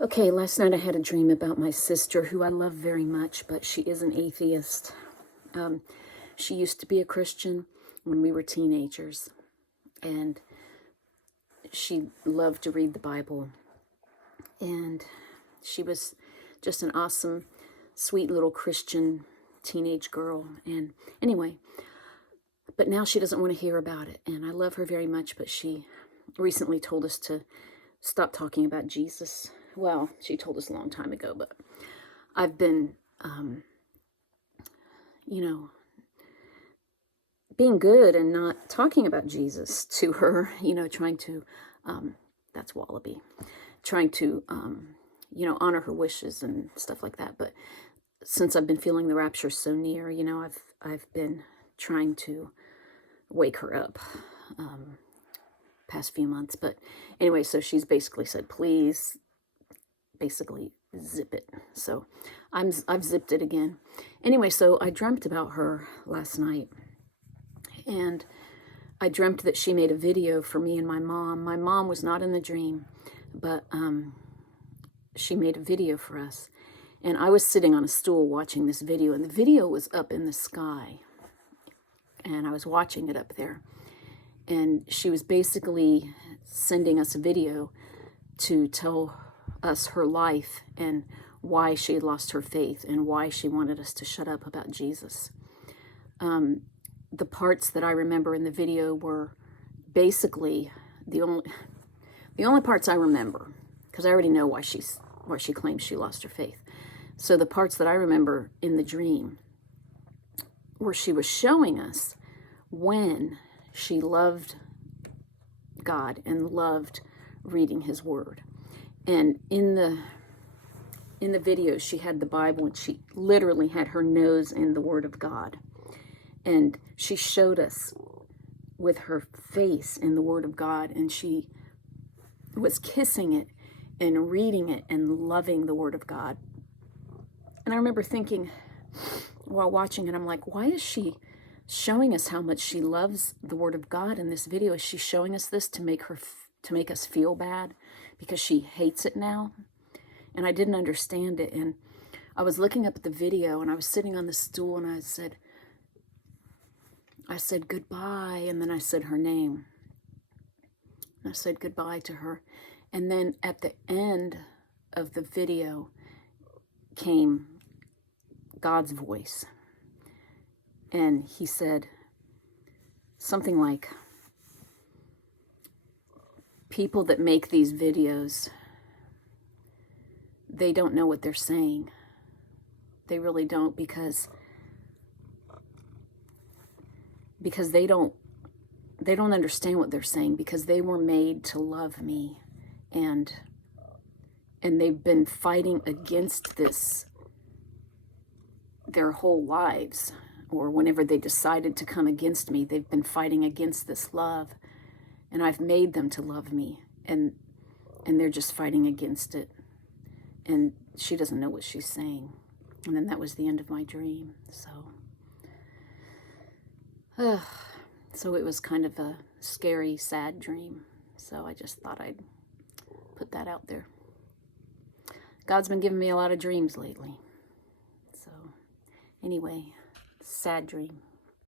Okay, last night I had a dream about my sister, who I love very much, but she is an atheist. She used to be a Christian when we were teenagers, and she loved to read the Bible. And she was just an awesome, sweet little Christian teenage girl. And anyway, but now she doesn't want to hear about it. And I love her very much, but she recently told us to stop talking about Jesus. Well, she told us a long time ago, but I've been, being good and not talking about Jesus to her, trying to, that's Wallaby, trying to, honor her wishes and stuff like that. But since I've been feeling the rapture so near, I've been trying to wake her up past few months. But anyway, so she's basically said, please, basically zip it. So I've zipped it again. Anyway, so I dreamt about her last night, and I dreamt that she made a video for me and my mom. My mom was not in the dream, but she made a video for us. And I was sitting on a stool watching this video, and the video was up in the sky, and I was watching it up there. And she was basically sending us a video to tell us her life and why she had lost her faith and why she wanted us to shut up about Jesus. The parts that I remember in the video were basically the only parts I remember, because I already know why she claims she lost her faith. So the parts that I remember in the dream were she was showing us when she loved God and loved reading his word. And in the video, she had the Bible, and she literally had her nose in the Word of God. And she showed us with her face in the Word of God, and she was kissing it and reading it and loving the Word of God. And I remember thinking while watching it, I'm like, why is she showing us how much she loves the Word of God in this video? Is she showing us this to make us feel bad because she hates it now? And I didn't understand it. And I was looking up at the video, and I was sitting on the stool, and I said goodbye, and then I said her name. And I said goodbye to her. And then at the end of the video came God's voice. And he said something like, people that make these videos, they don't know what they're saying. They really don't, because they don't understand what they're saying, because they were made to love me, and they've been fighting against this their whole lives, or whenever they decided to come against me, they've been fighting against this love, and I've made them to love me, and they're just fighting against it. And she doesn't know what she's saying. And then that was the end of my dream. So it was kind of a scary, sad dream. So I just thought I'd put that out there. God's been giving me a lot of dreams lately. So anyway, sad dream.